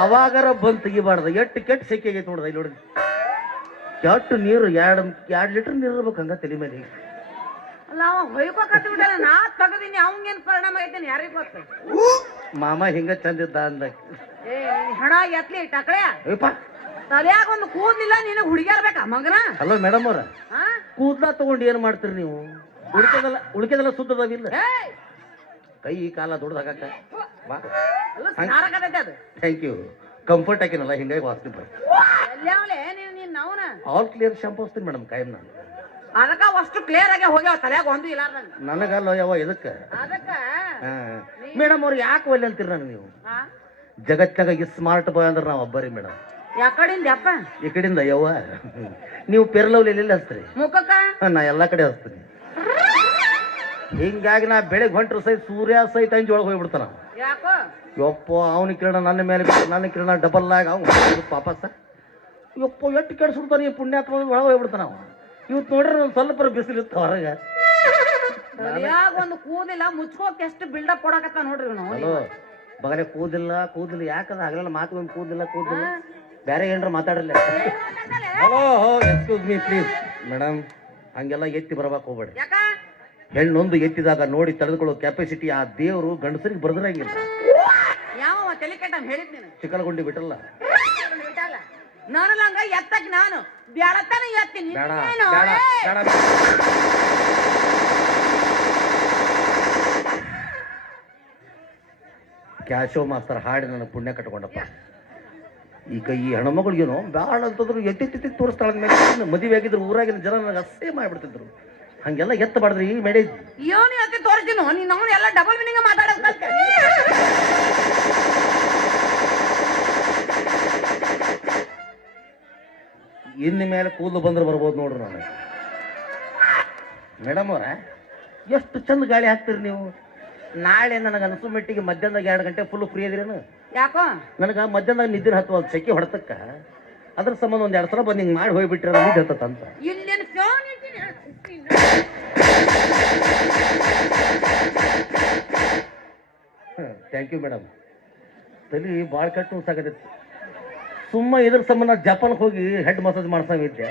ಅವಾಗಾರ ಬಂದು ತೆಗಿಬಾರ್ದು. ಎಟ್ಟು ಕೆಟ್ಟ ಸೆಕೆ ಆಗೈತೆ ನೋಡ್ದ ಇಲ್ಲಿ ನೋಡಿ. ಕೆಟ್ಟು ನೀರು ಎರಡು ಲೀಟರ್ ನೀರು ಇರ್ಬೇಕು ಹಂಗ ತಲೆ ಮೇಲೆ. ಅಲ್ಲ ಅವ ಹೊಯ್ಕೋಕತ್ ಬಿಡಲ್ಲ, ನಾ ತಗದೀನಿ, ಅವಂಗೇನ್ ಪರಿಣಾಮ ಐತೇನೆ ಯಾರಿಗ ಗೊತ್ತ. ಮಾಮ ಹಿಂಗ ಚಂದಿದ್ದ ಅಂದ. ಏ ಹಣ ಎತ್ಲಿ ಟಕಳೆ ಏಪ್ಪ ತಲೆಯಾಗ ಒಂದು ಕೂದ್ಲಿಲ್ಲ, ನೀನು ಹುಡುಗಿಯರ್ ಬೇಕಾ ಮಗನ? ಹಲೋ ಮೇಡಮ್ ಅವ್ರ, ಕೂದ್ಲ ತಗೊಂಡು ಏನ್ ಮಾಡ್ತೀರಿ ನೀವು? ಉಳಿಕೆದೆಲ್ಲ ಸುದ್ದದಾವಿಲ್ಲ, ಕೈ ಕಾಲ ದೊಡ್ಡದಾಗಕ್ಕ. Thank you. ಕಂಫರ್ಟ್ ಹಾಕಿನಲ್ಲ ಹಿಂಗಾಗಿ ವಾಸನೆ ಬರ್. ಆಲ್ ಕ್ಲಿಯರ್ ಶಾಂಪೂ ಹಚ್ತೀನಿ ಮೇಡಮ್ ಕಾಯಂ. ನಾನು ಅದಕ್ಕ ಅಷ್ಟು ಕ್ಲಿಯರ್ ಆಗಿ ಹೋಗ್ಯಾವ ತಲೆಯಾಗ ಒಂದು ಇಲ್ಲ. ನನಗಲ್ಲ ಯಾವ ಇದಕ್ಕೆ ಮೇಡಮ್ ಅವ್ರು ಯಾಕೆ ಒಲ್ಲೆ ಅಂತೀರಿ ನನಗೆ ನೀವು? ಜಗತ್ತಾಗ ಸ್ಮಾರ್ಟ್ ಬಾಯ್ ಅಂದ್ರೆ ನಾವು ಒಬ್ಬರಿ ಮೇಡಮ್. ಯಾಕಡಿಂದ ಯಪ್ಪ? ಈ ಕಡೆಯಿಂದ ಯವ್ವ ನೀವು ಪೆರ್ಲವ್ಲಿ ಎಲ್ಲೆಲ್ಲಿ ಹಚ್ತೀರಿ? ಮುಖಕ್ಕ ನಾ ಎಲ್ಲಾ ಕಡೆ ಹಚ್ತೀನಿ. ಹಿಂಗಾಗಿ ನಾ ಬೆಳಗ್ಗೆ ಹೊಂಟ್ರು ಸಹಿತ ಸೂರ್ಯ ಸಹಿತ ಅಂಜಿ ಒಳಗೆ ಹೋಗ್ಬಿಡ್ತಾನ. ಯಾಕೋ ಯಪ್ಪ ಅವನ ಕಿರಣ ನನ್ನ ಮೇಲೆ, ನನ್ನ ಕಿರಣ ಡಬಲ್ ಆಗಿ ಅವ್ನು ಪಾಪಸ್. ಯಪ್ಪ ಎಷ್ಟು ಕೆಡ್ಸ್ಬಿಡ್ತಾನೆ ಈ ಪುಣ್ಯಾತ್ಮ, ಒಳಗೆ ಹೋಗ್ಬಿಡ್ತಾನ ಅವ. ಇವತ್ತು ನೋಡ್ರಿ ಒಂದು ಸ್ವಲ್ಪ ಬಿಸಿಲು ಇತ್ತು ಹೊರಗೆ. ಒಂದು ಕೂದಿಲ್ಲ ಮುಚ್ಕೋಕ್ ಎಷ್ಟು ಬಿಲ್ಡಪ್ ಕೊಡಕತ್ತ ನೋಡ್ರಿ. ಹಲೋ ಬಗಲೆ ಕೂದಿಲ್ಲ ಕೂದಿಲ್ಲ ಯಾಕದ ಆಗಲ್ಲ ಮಾತು ಒಂದು ಕೂದಿಲ್ಲ ಕೂದಿಲ್ಲ ಬೇರೆ ಏನ್ರ ಮಾತಾಡಲ್ಲ. Hello excuse me please madam, ಹಂಗೆಲ್ಲ ಎತ್ತಿ ಬರ್ಬೇಕು ಹೋಗ್ಬೇಡಿ. ಹೆಣ್ಣೊಂದು ಎತ್ತಿದಾಗ ನೋಡಿ ತಡೆದುಕೊಳ್ಳೋ ಕೆಪಾಸಿಟಿ ಆ ದೇವರು ಗಂಡಸರಿಗೆ ಬರದ್ರಾಗಿಲ್ಲ. ಯಾವ ತಲೆ ಕೆಟ್ಟ ಹೇಳಿದ್ ನೀನು? ಚಿಕ್ಕಲಗುಂಡಿ ಬಿಟ್ಟಲ್ಲ ನಾನು ಹಂಗ ಎತ್ತಕ್ ನಾನು ಬ್ಯಾಡತಾನೆ ಎತ್ತೀನಿ. ಕ್ಯಾಶೋ ಮಾಸ್ತರ್ ಹಾಡಿ ನನ್ನ ಪುಣ್ಯ ಕಟ್ಕೊಂಡಪ್ಪ. ಈಗ ಈ ಹೆಣ್ಮಗಳಿಗೇನು ಬ್ಯಾಡ ಅಂತಂದ್ರು ಎತ್ತಿ ತೋರಿಸ್ತಾಳ ಮೇಲೆ ಮದುವೆ ಆಗಿದ್ರು ಊರಾಗಿನ ಜನ ನನಗೆ ಅಸಹ್ಯ ಮಾಡಿಬಿಡ್ತಿದ್ರು. ಹಂಗೆಲ್ಲ ಎತ್ತಬಾರ್ದ್ರಿ ಈ ಮೇಡೇಜ್. ಯೋನಿ ಎತ್ತಿ ತೋರಿಸ್ತೀನೋ ನೀನು, ಅವನು ಎಲ್ಲ ಡಬಲ್ ಮೀನಿಂಗ್ ಮಾತಾಡೋದು. ಇನ್ನು ಮೇಲೆ ಕೂದಲು ಬಂದ್ರೆ ಬರ್ಬೋದು ನೋಡ್ರಿ. ನಾನು ಮೇಡಮ್ ಅವರ ಎಷ್ಟು ಚಂದ ಗಾಳಿ ಹಾಕ್ತೀರಿ ನೀವು. ನಾಳೆ ನನಗೆ ಅನಿಸೋ ಮೆಟ್ಟಿಗೆ ಮಧ್ಯಾಹ್ನದಾಗ 2 ಗಂಟೆ ಫುಲ್ ಫ್ರೀ ಅದಿರೇನು? ಯಾಕೋ ನನಗೆ ಮಧ್ಯಾಹ್ನದಾಗ ನಿದ್ರೆ ಹತ್ತುವ ಸೆಕೆ ಹೊಡ್ತಕ್ಕ, ಅದ್ರ ಸಂಬಂಧ ಒಂದು 2 ಸಲ ಬಂದು ಹಿಂಗೆ ಮಾಡಿ ಹೋಗ್ಬಿಟ್ರೆ ನಿದ್ದೆ ಹತ್ತಂತ. Thank you madam. ತಲೆ ಭಾಳ ಕೆಟ್ಟು ಸಾಕೈತಿ. ಸುಮ್ಮ ಇದ್ರ ಸಂಬಂಧ ಜಪಾನ್ಗೆ ಹೋಗಿ ಹೆಡ್ ಮಸಾಜ್ ಮಾಡ್ಸಂಗಿದ್ದೆ.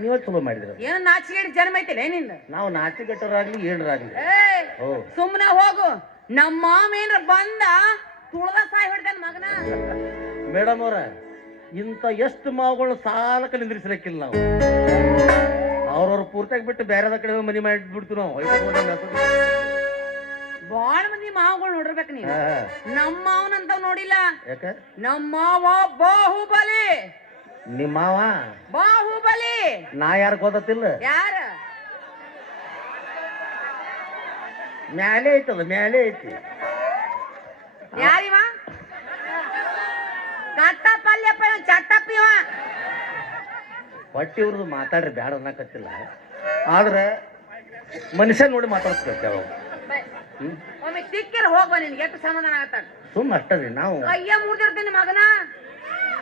ನೀವೇ ಚಲೋ ಮಾಡಿದ್ರಿ. ಏನು ನಾಚಿಗೆಟ್ಟು ಜನ್ಮ ಐತಿಲ್ಲ ನಿಂದ? ನಾವು ನಾಚಿಗೆಟ್ಟರಾಗ್ಲಿ ಏನರಾಗ್ಲಿ ಸುಮ್ಮನೆ ಹೋಗು. ನಮ್ಮ ಮಾವ ಏನ್ರ ಬಂದ ತುಳದ ಸಾಯಿ ಹೊಡ್ದಾನ ಮಗನ. ಮೇಡಮ್ ಅವ್ರ ಇಂಥ ಎಷ್ಟು ಮಾವುಗಳು ಸಾಲಕ್ಕೆ ನಿಂದ್ರಿಸಲಿಕ್ಕಿಲ್ಲ ನಾವು. ಅವ್ರವ್ರು ಪೂರ್ತಿಯಾಗಿ ಬಿಟ್ಟು ಬೇರೆದ ಕಡೆ ಮನಿ ಮಾಡಿಬಿಡ್ತೀವಿ ನಾವು. ಬಾಳ ಮಂದಿ ಮಾವುಗಳು ನೋಡಿರ್ಬೇಕು ನೀವು. ನಮ್ಮ ಮಾವನಂತ ನೋಡಿಲ್ಲ. ಯಾಕೆ? ನಮ್ಮ ಮಾವ ಬಾಹುಬಲಿ. ನಿಮ್ಮ ಮಾವ ಬಾಹುಬಲಿ. ನಾ ಯಾರು ಗೊತ್ತಿಲ್ಲ. ಯಾರ? ಮ್ಯಾಲೆ ಐತಲ್ಲ, ಮ್ಯಾಲೆ ಐತಿ. ಯಾರಿವ? ಕಟ್ಟಪಲ್ಯಪ್ಪ ಚಟ್ಟಪ್ಪಿವ. ಹೊಟ್ಟಿ ಇವ್ರದ್ದು ಮಾತಾಡ್ರಿ ಬ್ಯಾಡ ಅನ್ನಕತ್ತಿಲ್ಲ, ಆದ್ರೆ ಮನುಷ್ಯ ನೋಡಿ ಮಾತಾಡ್ಸ್ಬೇಕು ಯಾವಾಗ. ಒಮ್ಮೆ ಸಿಕ್ಕಿರ ಹೋಗ್ಬ, ನಿನ್ಗೆ ಎಷ್ಟು ಸಮಾಧಾನ ಆಗತ್ತ. ಸುಮ್ಮ ಅಷ್ಟೇ ನಾವು ಅಯ್ಯ ಮುಗಿದಿರ್ತೀನಿ ಮಗನ.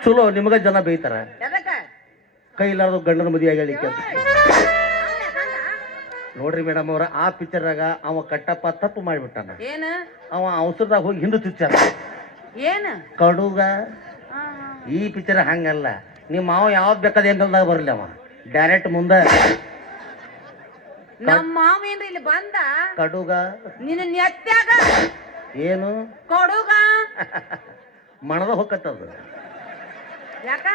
ಚಲೋ ನಿಮಗ ಜನ ಬೈತಾರ ಎದಕ್ಕ? ಕೈ ಇಲ್ಲಾರ್ದು ಗಂಡನ ಮದುವೆ ಆಗಲಿಕ್ಕೆ. ನೋಡ್ರಿ ಮೇಡಮ್ ಅವ್ರ ಆ ಪಿಕ್ಚರ್ದಾಗ ಅವ ಕಟ್ಟಪ್ಪ ತಪ್ಪು ಮಾಡಿಬಿಟ್ಟಾನ. ಏನು? ಅವ ಅವಸರದಾಗ ಹೋಗಿ ಹಿಂದೂ ಚುಚ್ಚಾರ. ಏನು ಕಡುಗ? ಈ ಪಿಕ್ಚರ್ ಹಂಗಲ್ಲ. ನಿಮ್ಮ ಮಾವ ಯಾವ್ದು ಬೇಕಾದ ಎಂಗಲ್ದಾಗ ಬರಲಿ, ಅವ ಡೈರೆಕ್ಟ್ ಮುಂದೆ. ನಮ್ಮ ಮಾವ ಏನ್ರಿ ಇಲ್ಲಿ ಬಂದ ಕಡುಗ ನಿನ್ನ ನೆತ್ತಾಗ ಏನು ಕಡುಗ ಮಣದ ಹೊಕ್ಕತ್ತದ. ಯಾಕ?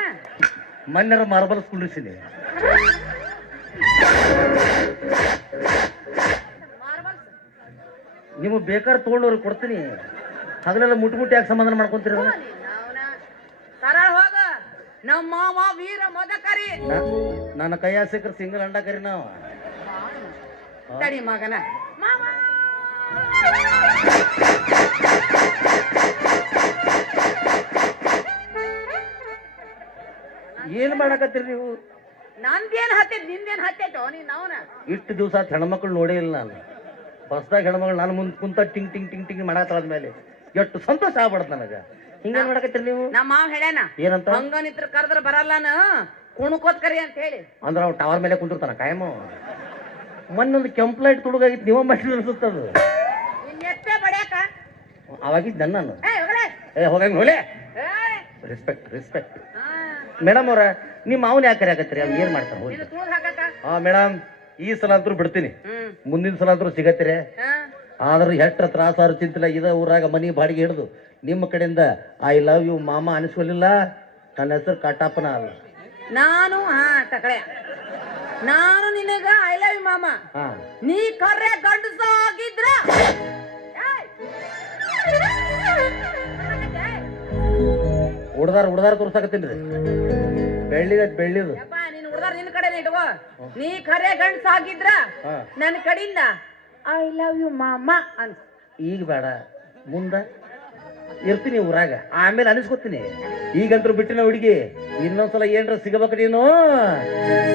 ಮೊನ್ನೆ ಮಾರ್ಬಲ್ಸ್ ಕುಂಡ್ರಿಸಿನಿ. ನಿಮಗೆ ಬೇಕಾದ್ರೆ ತೊಗೊಂಡವ್ರಿಗೆ ಕೊಡ್ತೀನಿ. ಹಗಲೆಲ್ಲ ಮುಟ್ಟಿ ಯಾಕೆ ಸಮಾಧಾನ ಮಾಡ್ಕೊಂತೀರ? ಸರಳ ಹೋಗ. ನಮ್ಮ ಮಾವ ವೀರ ಮದಕರಿ. ನನ್ನ ಕೈಯ ಸಿಕ್ಕರೆ ಸಿಂಗಲ್ ಅಂಡ ಕರಿ ನಾವು. ತಡಿ ಮಗನ. ಮಾವ ಏನ್ ಮಾಡಕತ್ತೀರಿ ನೀವು? ನಂದೇನ್ ಹತ್ತೈತ್ ನಿಂದೇನ್ ಹತ್ತೈತೋ ನೀನ್ ಅವನ. ಇಷ್ಟು ದಿವಸ ಹೆಣ್ಮಕ್ಳು ನೋಡೇ ಇಲ್ಲ ನಾನು. ಹೊಸದಾಗ ಹೆಣ್ಮಕ್ಳು ನಾನು ಮುಂದೆ ಕುಂತ ಟಿಂಗ್ ಟಿಂಗ್ ಟಿಂಗ್ ಟಿಂಗ್ ಮಾಡಾತಾದ್ಮೇಲೆ ಎಷ್ಟು ಸಂತೋಷ ಆಗ್ಬಾರ್ದು ನನಗೆ. ಹಿಂಗೇನ್ ಮಾಡಕತ್ತೀರಿ ನೀವು? ನಮ್ಮ ಮಾವ ಹೇಳ್ಯಾನ ಏನಂತ? ಹಂಗನಿತ್ರ ಕರೆದ್ರ ಬರಲ್ಲಾನ ಕುಣಕೋತ್ ಕರಿ ಅಂತ ಹೇಳಿ. ಅಂದ್ರೆ ಅವ್ನು ಟವರ್ ಮೇಲೆ ಕುಂತಿರ್ತಾನ ಕಾಯಮ. ಮೊನ್ನೊಂದು ಕೆಂಪ್ಲೈಟ್ ತುಡುಗಾಗಿತ್ತು, ನೀವ ಮಾಡಿದ್ರು ಅನ್ಸುತ್ತದು. ಎಷ್ಟೇ ಬಡ್ಯಾಕ ಅವಾಗಿದ್ದ ನಾನು. ಹೋಗಂಗ್ ಹೋಲೆ ಏಯ್, ರೆಸ್ಪೆಕ್ಟ್ ಹಾ, ಮೇಡಮ್ ಅವ್ರ ನಿಮ್ಮ ಮಾವನ ಯಾಕೆ ಕರೆಯಾಕತ್ರಿ ಅವ್ನು ಏನ್ ಮಾಡ್ತಾರ ಹೋಗಿ ಇದು ತುಳ್ದ್ ಹಾಕಾಕ. ಹಾ ಮೇಡಮ್ ಈ ಸಲ ಅಂತೂ ಬಿಡ್ತೀನಿ ಹ್ಮ್, ಮುಂದಿನ ಸಲ ಅಂತೂ ಸಿಗತ್ತೀರಿ ಹಾ, ಆದ್ರೆ ಎಷ್ಟ್ರ ತ್ರಾಸಾರು ಚಿಂತಿಲ್ಲ ಇದ ಊರಾಗ ಮನಿ ಬಾಡಿಗೆ ಹಿಡಿದು ನಿಮ್ಮ ಕಡೆಯಿಂದ ಐ ಲವ್ ಯು ಮಾಮ ಅನಿಸ್ಕೊಲಿಲ್ಲ ನನ್ನ ಹೆಸರು ಕಟ್ಟಪ್ಪನ ಅಲ್ಲ ನಾನು ತಕಳೆ ನಾನು ನಿನಗ ಐ ಲವ್ ಯು ಮಾಮ ಹಾ ನೀ ಕರ್ರೆ ಗಂಡಸ ಆಗಿದ್ರ ಏಯ್! ಹುಡ್ದಾರ ತೋರ್ಸಾಕತ್ತೀನಿ ಬೆಳ್ಳಿದು ಯಪ್ಪ, ನೀನ್ ಹುಡ್ದಾರ ನಿನ್ ಕಡೆನೇ ಇಟ್ಕೋ. ನೀ ಕರೆ ಗಂಡಸ ಆಗಿದ್ರ ಹಾ ನನ್ನ ಕಡೆಯಿಂದ ಐ ಲವ್ ಯು ಮಾಮ ಅಂತ. ಈಗ ಬೇಡ ಮುಂದ ಇರ್ತೀನಿ ಊರಾಗ ಆಮೇಲೆ ಅನಿಸ್ಕೊತೀನಿ ಈಗಂತೂ ಬಿಟ್ಟಿನ ಹುಡುಗಿ ಇನ್ನೊಂದ್ಸಲ ಏನ್ರ ಸಿಗಬೇಕು ನೀನು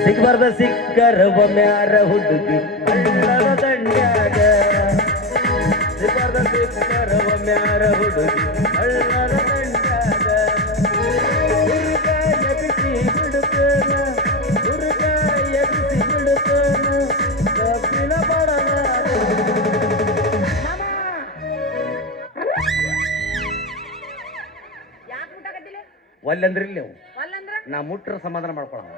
ಸಿಗಬಾರ್ದ ಸಿಕ್ಕರ ಒಮ್ಮ್ಯಾರ ಹುಡುಗಿ ಹಳ್ಳದ ದಂಡ್ಯಾಗ ಸಿಗಬಾರ್ದ ಸಿಕ್ಕರ ಒಮ್ಮ್ಯಾರ ಹುಡುಗಿ ಹಳ್ಳದ ದಂಡ್ಯಾಗ ಹುಡುಗ ಎಬ್ಬಿಸಿ ಬಿಡುತ್ತೇನ ಹುಡುಗ ಎಬ್ಬಿಸಿ ಬಿಡುತ್ತೇನ ಕಬ್ಬಿನ ಬಡಲ ಯಾಕೆ ಊಟ ಕಟ್ಟಿಲ್ಲ ಒಲ್ಲಂದ್ರಿ ನೀವು ಅಲ್ಲಂದ್ರ ನಾ ಮುಟ್ರ ಸಮಾಧಾನ ಮಾಡ್ಕೊಳ್ಳೋಣ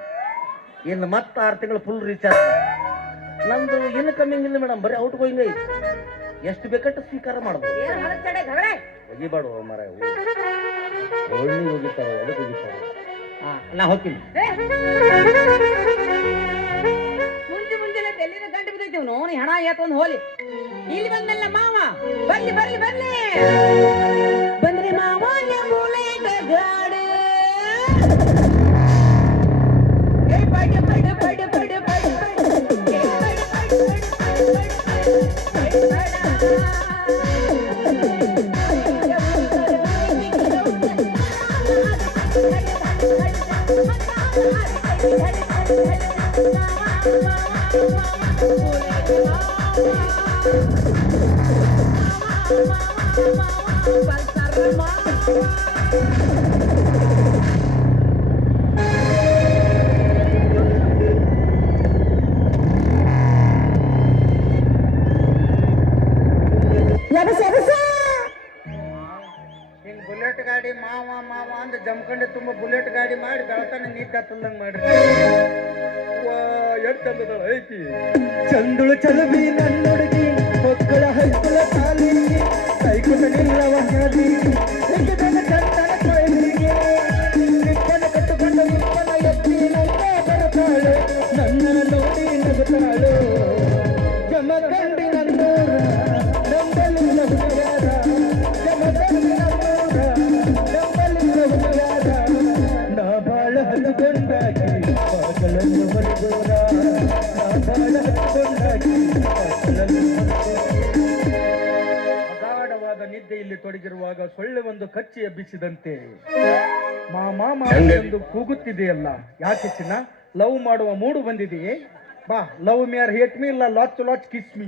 ಇನ್ನು ಮತ್ತೆ 6 ತಿಂಗಳು ಫುಲ್ ರೀಚಾರ್ಜ್ ನಂದು ಇನ್ಕಮಿಂಗ್ ಇಲ್ಲ ಮೇಡಮ್ ಬರೀ ಔಟ್ ಗೋಯಿಂಗ್ ಐತಿ ಎಷ್ಟು ಬೇಕಟ್ಟು ಸ್ವೀಕಾರ ಮಾಡ್ಬೋದು ಏನ್ ಹೊರಗಡೆ ಘಗಡೆ ಒಗಿಬಾಡು ಮರ ಒಳ್ಳೆ ಹೋಗಿರ್ತಾರೆ ಅದಕ್ಕೆ ಹೋಗಿರ್ತಾರೆ ನಾ ಹೋಗ್ತೀನಿ ಮುಂಜಾನೆ ಎಲ್ಲಿನ ಗಂಟು ಬಿದ್ದೈತಿವ್ ನೋನಿ ಹಣ ಯಾಕೊಂದು ಹೋಲಿ ಇಲ್ಲಿ ಬಂದಲ್ಲ ಮಾವ ಬರ್ಲಿ ಬರ್ಲಿ ಬರ್ಲಿ ಬಂದ್ರಿ ಮಾವ ಮೂಲೆಗ ಗಾಡಿ ಪಡ ಪಡ ಪಡ ಪಡ ಹಿಂಗ್ ಬುಲೆಟ್ ಗಾಡಿ ಮಾವ ಮಾವ ಅಂತ ಜಮ್ಕಂಡಿ ತುಂಬ ಬುಲೆಟ್ ಗಾಡಿ ಮಾಡಿ ಬೆಳತಾನೆ ನೀಟ್ ಹತ್ತಲ್ದಂಗ್ ಮಾಡ್ರಿ ಎಷ್ಟ್ ಚಂದದ ಐತಿ ಚಂದುಳು ಚಲುವಿ ನನ್ನುಡುಗಿ ಮಕ್ಕಳ ಹೈಕುಲ ಕಾಲಿಗೆ ಕೈಕುಟ ನಿಲ್ಲವ ಹಾದಿಗೆ ಹೆಗ್ಗದನ ಚಂದನ ಕೊಯ್ಲಿಗೆ ನಿಪ್ಪನ ಕಟ್ಟುಕೊಂಡ ನಿಪ್ಪನ ಎತ್ತಿ ನಂಗ ಬರತಾಳು ನನ್ನ ನೋಡಿ ನಗುತ್ತಾಳು ಜಮಕಂಡಿ ನನ್ನೂರ ನಂಬಲಿಲ್ಲ ಹುಡುಗರ ಜಮಕಂಡಿ ನನ್ನೂರ ನಂಬಲಿಲ್ಲ ಹುಡುಗರ ನಾ ಬಾಳ ಹಲುಗೊಂಡಾಗಿ ಮಗಳನ್ನು ಹೊರದೂರ ನಾ ಬಾಳ ಹಲುಗೊಂಡಾಗಿ ಮಗಳನ್ನು ಅಗಾಢವಾದ ನಿದ್ದೆಯಲ್ಲಿ ತೊಡಗಿರುವಾಗ ಸೊಳ್ಳೆ ಒಂದು ಕಚ್ಚಿ ಎಬ್ಬಿಸಿದಂತೆ ಮಾಮ ಎಂದು ಕೂಗುತ್ತಿದೆಯಲ್ಲ ಯಾಕೆ ಚಿನ್ನ ಲವ್ ಮಾಡುವ ಮೂಡು ಬಂದಿದೆಯೇ ಬಾ love me or hate me ಇಲ್ಲ ಲಾಚ್ ಲಾಚ್ ಕಿಸ್ ಮಿ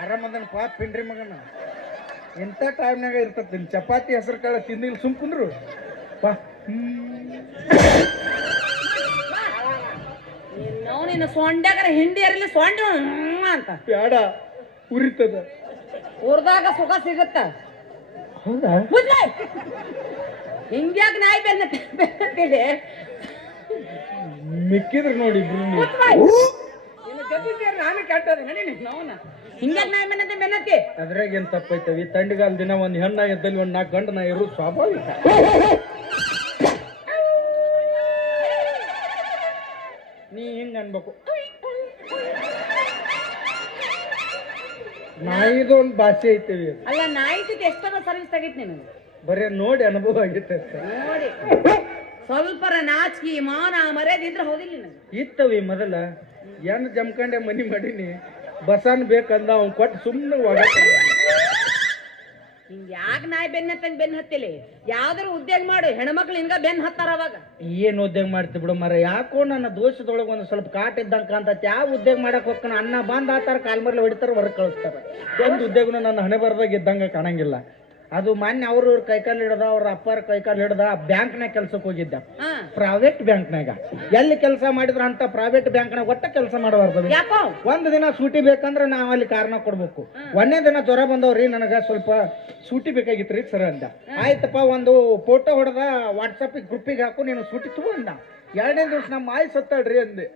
ಆರಾಮದನ ಪಾಪ ಪಿಂಡ್ರಿ ಮಗನ ಎಂಥ ಟೈಮ್ನಾಗ ಇರ್ತದ ಚಪಾತಿ ಹೆಸರು ಕಾಳ ತಿಂದಿಲ್ಲ ಸುಮ್ ಕುಂದ್ರು ಬಾ ನಿನ್ನ ಸೊಂಡ್ಯಾಗರ ಹಿಂಡಿ ಅರಿಲಿ ಸೊಂಡಿ ಅಂತ ಬ್ಯಾಡ ಉರಿತದ ಊರ್ದಾಗ ಸುಖ ಸಿಗುತ್ತ ಹೌದಾ ಹಿಂಗ್ಯಾಕ ನಾಯಿ ಬೆನ್ನತ್ತಿದೆ ಮಿಕ್ಕಿದ್ರು ನೋಡಿ ಇಬ್ರು ನಾನು ಕೆಟ್ಟದ ನಡಿ ನೋನ ಹಿಂಗ್ಯಾಕ ನಾಯಿ ಬೆನ್ನತ್ತಿ ಅದ್ರಾಗ ಏನ್ ತಪ್ಪೈತವಿ ತಂಡಿಗಾಲ ದಿನ ಒಂದ್ ಹೆಣ್ಣ ಎದ್ದಲ್ಲಿ ಒಂದ್ 4 ಗಂಟೆ ನಾ ಇರೋದು ಸ್ವಾಭಾವಿಕ ನೀ ಹಿಂಗ ಅನ್ಬೇಕು ನಾಯಿದು ಒಂದ್ ಭಾಷೆ ಐತಿವಿ ಅಲ್ಲ ನಾಯಿಗೆ ಎಷ್ಟೊಂದು ಸರ್ವಿಸ್ ತೆಗಿತ್ ನೀನು ಬರೇ ನೋಡಿ ಅನುಭವ ಆಗೈತೆ ಅಷ್ಟೇ ನೋಡಿ ಸ್ವಲ್ಪರ ನಾಚಿಕೆ ಮಾನ ಮರ್ಯಾದೆ ಇದ್ರೆ ಹೋದಿಲ್ಲ ನನಗೆ ಇತ್ತವಿ ಮೊದಲ ಏನ್ ಜಮ್ಕಂಡೆ ಮನಿ ಮಾಡೀನಿ ಬಸಾನ್ ಬೇಕಂದ ಅವ್ನ್ ಕೊಟ್ಟು ಸುಮ್ಮನೆ ಹಿಂಗ್ ಯಾಕೆ ನಾಯಿ ಬೆನ್ನ ಹತ್ತಿಲಿ ಯಾವ್ದಾರು ಉದ್ಯೋಗ ಮಾಡು ಹೆಣ್ಮಕ್ಳು ಹಿಂಗ ಬೆನ್ ಹತ್ತಾರ ಅವಾಗ ಏನ್ ಉದ್ಯೋಗ ಮಾಡ್ತಿ ಬಿಡು ಮರ ಯಾಕೋ ನನ್ನ ದೋಷದೊಳಗೆ ಒಂದು ಸ್ವಲ್ಪ ಕಾಟ ಇದ್ದಂಗ ಕಾಂತೈತಿ ಯಾವ ಉದ್ಯೋಗ ಮಾಡಕ್ ಹೋಗ್ತಾನ ಅನ್ನ ಬಂದ್ ಆತಾರ ಕಾಲ್ ಮರ್ಲಿ ಹೊಡಿತಾರ ಹೊರಗೆ ಕಳಿಸ್ತಾರ ಒಂದು ಉದ್ಯೋಗನ ನನ್ನ ಹಣೆ ಬರ್ದಾಗ ಇದ್ದಂಗ ಕಾಣಂಗಿಲ್ಲ ಅದು ಮಾನ್ಯ ಅವ್ರ ಕೈಕಾಲು ಹಿಡ್ದ ಅವ್ರ ಅಪ್ಪರ ಕೈಕಾಲು ಹಿಡ್ದ ಬ್ಯಾಂಕ್ನಾಗ ಕೆಲ್ಸಕ್ಕೆ ಹೋಗಿದ್ದ ಹಾ ಪ್ರೈವೇಟ್ ಬ್ಯಾಂಕ್ನಾಗ ಎಲ್ಲಿ ಕೆಲಸ ಮಾಡಿದ್ರ ಅಂತ ಪ್ರೈವೇಟ್ ಬ್ಯಾಂಕ್ನಾಗ ಒಟ್ಟ ಕೆಲಸ ಮಾಡಬಾರ್ದು ಯಾಕೋ ಒಂದ್ ದಿನ ಸೂಟಿ ಬೇಕಂದ್ರೆ ನಾವು ಅಲ್ಲಿ ಕಾರಣ ಕೊಡ್ಬೇಕು ಒಂದೇ ದಿನ ಜ್ವರ ಬಂದವ್ರಿ ನನಗ ಸ್ವಲ್ಪ ಸೂಟಿ ಬೇಕಾಗಿತ್ರಿ ಸರ್ ಅಂದ ಆಯ್ತಪ್ಪ ಒಂದು ಫೋಟೋ ಹೊಡೆದ ವಾಟ್ಸಪ್ ಗ್ರೂಪಿಗೆ ಹಾಕು ನೀನು ಸೂಟಿ ತಗೊಂಡ ಎರಡನೇ ದಿವಸ ನಮ್ಮ ಆಯ್ ಸತ್ತಾಳ್ರಿ ಅಂದೆ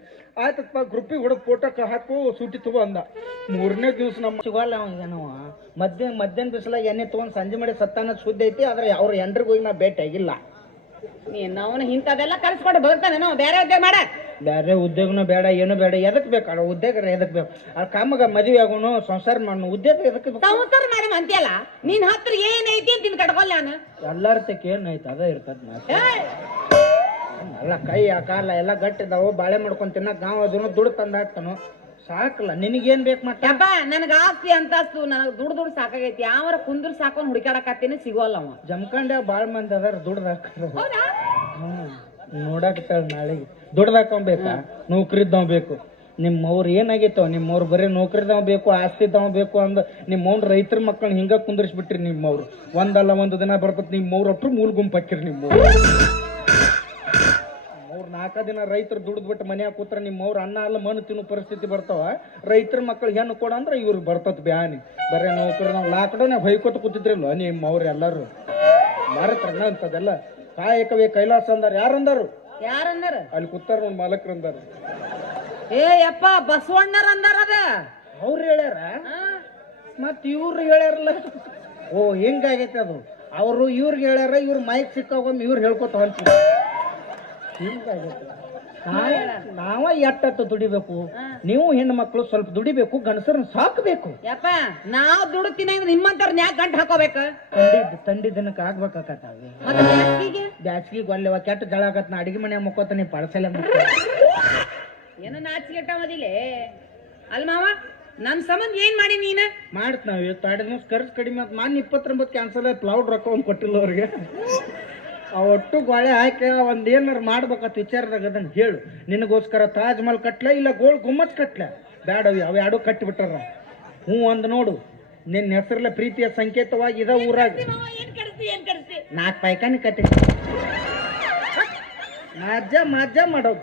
ಆಯ್ತಪ್ಪ ಗ್ರೂಪಿಗೆ ಹೊಡೆದು ಫೋಟೋ ಹಾಕು ಸೂಟಿ ತಗೊಂಡ ಮೂರನೇ ದಿವಸ ನಮ್ಮ ಸಿಗೋಲ್ಲ ಅವ ಮಧ್ಯಾಹ್ನ ಬಿಸಿಲಾಗ ಎಣ್ಣೆ ತಗೊಂಡ್ ಸಂಜೆ ಮಾಡಿ ಸತ್ತಾನ ಸುದ್ದಿ ಐತಿ ಆದ್ರೆ ಅವ್ರ ಎಂಡ್ರಿಗೆ ಹೋಗಿ ನಾ ಭೇಟಿ ಆಗಿಲ್ಲ ಅವನು ಇಂಥದೆಲ್ಲ ಕಲ್ಸ್ಕೊಂಡು ಬರ್ತಾನೆ ನಾವು ಬೇರೆ ಉದ್ಯೋಗ ಮಾಡ ಬೇರೆ ಉದ್ಯೋಗನೂ ಬೇಡ ಏನು ಬೇಡ ಎದಕ್ ಬೇಕು ಉದ್ಯೋಗ ಎದಕ್ ಬೇಕು ಆ ಕಾಮಗ ಮದುವೆ ಆಗೋನು ಸಂಸಾರ ಮಾಡೋನು ಉದ್ಯೋಗ ಎದಕ್ ಬೇಕು ಸಂಸಾರ ಮಾಡಿ ಅಂತೀಯಲ್ಲ ನಿನ್ ಹತ್ರ ಏನೈತಿ ಅಂತ ಕಟ್ಕೊಲ್ಲ ನಾನು ಎಲ್ಲಾರ ತಕ್ಕ ಏನೈತೆ ಅದ ಇರ್ತದ ಎಲ್ಲ ಕೈ ಆ ಕಾಲ ಎಲ್ಲ ಗಟ್ಟಿದಾವು ಬಾಳೆ ಮಾಡ್ಕೊಂಡ್ ತಿನ್ನಕ್ ನಾವು ಅದನ್ನು ದುಡ್ಡು ತಂದು ಹಾಕ್ತಾನು ಸಾಕಲ್ಲ ನಿನಗೇನ್ ಬೇಕು ಯಪ್ಪ ನನಗ ಆಸ್ತಿ ಅಂತಸ್ತು ನನಗ್ ದುಡ್ಡು ಸಾಕಾಗೈತಿ ಯಾವರ ಕುಂದ್ರ ಸಾಕೊಂಡ್ ಹುಡುಕಾಡಕತ್ತೀನಿ ಸಿಗೋಲ್ಲ ಅವ ಜಮಖಂಡ ಬಾಳ್ ಮಂದಿ ಅದಾರ ದುಡ್ದು ಹಾಕ್ತಾರ ನೋಡಾಕತ್ತಾಳ ನಾಳೆಗೆ ದುಡ್ದು ಹಾಕೊಂಬೇಕಾ ನೌಕರಿದ್ದವ್ ಬೇಕು ನಿಮ್ಮವ್ರು ಏನಾಗೈತವ ನಿಮ್ಮವ್ರು ಬರೀ ನೌಕರಿದವ್ ಬೇಕು ಆಸ್ತಿ ಇದ್ದವ್ ಬೇಕು ಅಂದ ನಿಮ್ಮವ್ನ ರೈತರ ಮಕ್ಕಳನ್ನ ಹಿಂಗ ಕುಂದರ್ಸ್ಬಿಟ್ರಿ ನಿಮ್ಮವ್ರು ಒಂದಲ್ಲ ಒಂದು ದಿನ ಬರ್ತತ್ ನಿಮ್ಮವ್ರು ಒಟ್ರು ಮೂಲ ಗುಂಪು ಹಾಕಿರಿ ನಿಮ್ಮವ್ರು ಅವ್ರು 4 ದಿನ ರೈತರು ದುಡ್ದು ಬಿಟ್ಟು ಮನ್ಯಾಗ ಕೂತ್ರ ನಿಮ್ಮವ್ರು ಅನ್ನ ಅಲ್ಲ ಮಣ್ಣು ತಿನ್ನೋ ಪರಿಸ್ಥಿತಿ ಬರ್ತಾವ ರೈತರ ಮಕ್ಕಳು ಹೆಣ್ಣು ಕೊಡ ಅಂದ್ರೆ ಇವ್ರಿಗೆ ಬರ್ತತ್ ಬ್ಯಾನಿ ಬರೀ ನೌಕರಿ ನಾವು ಲಾಕ್ಡೌನ್ ಭೈಕೋತ ಕೂತಿದ್ರಲ್ವ ನಿಮ್ಮವ್ರು ಎಲ್ಲರೂ ಬರತ್ರನ ಅಂತದೆಲ್ಲ ಕಾಯಕವೇ ಕೈಲಾಸ ಅಂದಾರ ಯಾರಂದಾರು ಯಾರಂದಾರ ಅಲ್ಲಿ ಕೂತಾರ ನೋಡಿ ಮಾಲಕ್ರು ಅಂದಾರ ಏ ಯಪ್ಪ ಬಸವಣ್ಣರ ಅಂದಾರ ಅದ ಅವ್ರು ಹೇಳ್ಯಾರ ಮತ್ ಇವ್ರು ಹೇಳ್ಯಾರಲ್ಲ ಓ ಹಿಂಗಾಗೈತೆ ಅದು ಅವರು ಇವ್ರಿಗೆ ಹೇಳ್ಯಾರ ಇವ್ರು ಮೈಕ್ ಸಿಕ್ಕಾಗೊಮ್ಮೆ ಇವ್ರು ಹೇಳ್ಕೊತ ಹೊಂತೀವಿ ಹಿಂಗಾಗೈತೆ ನಾವ ಎಟ್ಟತ್ತು ದುಡಿಬೇಕು ನೀವು ಹೆಣ್ಣು ಮಕ್ಕಳು ಸ್ವಲ್ಪ ದುಡಿಬೇಕು ಗಂಡಸರನ್ನ ಸಾಕಬೇಕು ಯಪ್ಪ ನಾವ್ ದುಡುತ್ತೀನಿ ಅಂದ್ರೆ ನಿಮ್ಮಂತವ್ರ ಯಾಕೆ ಗಂಟು ಹಾಕೋಬೇಕ ತಂಡಿ ದಿನಕ್ಕೆ ಆಗ್ಬೇಕಾಕತ್ತಾವೆ ಮತ್ತೆ ಬ್ಯಾಸ್ಗಿಗೆ? ಬ್ಯಾಸ್ಗಿಗೆ ಒಲ್ಲೆವ ಕೆಟ್ಟ ಜಳ ಆಗತ್ತ ನಾ ಅಡಿಗೆ ಮನೆ ಮುಕ್ಕೋತ ನೀ ಪಳಸಲೆ ಏನೋ ನಾಚಿಗೆಟ್ಟ ಮದಿಲೆ ಅಲ್ ಮಾವ ನನ್ ಸಂಬಂಧ ಏನ್ ಮಾಡಿ ನೀನ ಮಾಡ್ತ ನಾವ್ ಇವತ್ತು 2 ದಿವಸ ಖರ್ಚು ಕಡಿಮೆ ಆತ್ ಮಾನ್ 29 ಕ್ಯಾನ್ಸಲ್ ಪ್ಲೌಡ್ ರೊಕ್ಕ ಒಂದು ಕೊಟ್ಟಿಲ್ಲ ಅವ್ರಿಗೆ ಆ ಒಟ್ಟು ಗೋಳೆ ಹಾಕಿ ಒಂದ್ ಏನಾರು ಮಾಡ್ಬೇಕತ್ ವಿಚಾರದಾಗ ಅದನ್ನ ಹೇಳು ನಿನಗೋಸ್ಕರ ತಾಜ್ ಮಹಲ್ ಕಟ್ಲ ಇಲ್ಲ ಗೋಳ್ ಗುಮ್ಮತ್ ಕಟ್ಲ ಬ್ಯಾಡ ಅವ ಎರಡು ಕಟ್ಟಿಬಿಟ್ಟಾರ ಹ್ಞೂ ಒಂದ್ ನೋಡು ನಿನ್ನ ಹೆಸರಲ್ಲ ಪ್ರೀತಿಯ ಸಂಕೇತವಾಗಿ ಇದ ಊರಾಗ ಏನ್ ಕಡಿಸ್ತಿ 4 ಪೈಕಾನಿ ಕಟ್ಟಿ ಮಜ್ಜ ಮಾಡೋದು